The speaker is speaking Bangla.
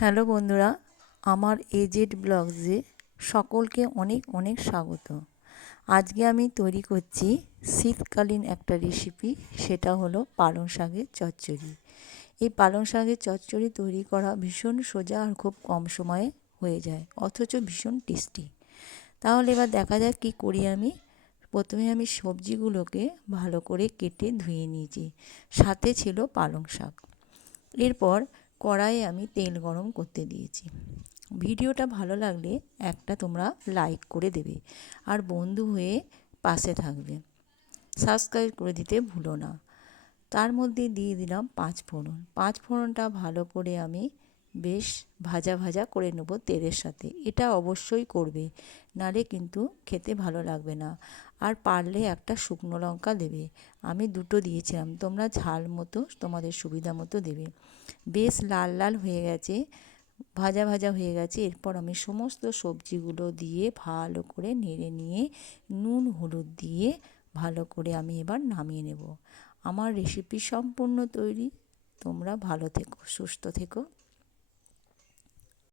হ্যালো বন্ধুরা, আমার এজেড ব্লগসে সকলকে অনেক অনেক স্বাগত। আজকে আমি তৈরি করছি শীতকালীন একটা রেসিপি, সেটা হলো পালং শাকের চচ্চড়ি। এই পালং শাকের চচ্চড়ি তৈরি করা ভীষণ সোজা আর খুব কম সময়ে হয়ে যায়, অথচ ভীষণ টেস্টি। তাহলে এবার দেখা যাক কী করি আমি। প্রথমে আমি সবজিগুলোকে ভালো করে কেটে ধুয়ে নিয়েছি, সাথে ছিল পালং শাক। এরপর কড়াইয়ে আমি তেল গরম করতে দিয়েছি। ভিডিওটা ভালো লাগলে একটা তোমরা লাইক করে দেবে, আর বন্ধু হয়ে পাশে থাকবে। সাবস্ক্রাইব করে দিতে ভুলো না। তার মধ্যে দিয়ে দিলাম পাঁচফোড়নটা ভালো করে আমি বেশ ভাজা ভাজা করে নেব তেলের সাথে। এটা অবশ্যই করবে, নালে কিন্তু খেতে ভালো লাগবে না। আর পারলে একটা শুকনো লঙ্কা দেবে। আমি দুটো দিয়েছিলাম, তোমরা ঝাল মতো তোমাদের সুবিধা মতো দেবে। বেশ লাল লাল হয়ে গেছে, ভাজা ভাজা হয়ে গেছে। এরপর আমি সমস্ত সবজিগুলো দিয়ে ভালো করে নেড়ে নিয়ে নুন হলুদ দিয়ে ভালো করে আমি এবার নামিয়ে নেব। আমার রেসিপি সম্পূর্ণ তৈরি। তোমরা ভালো থেকো, সুস্থ থেকো।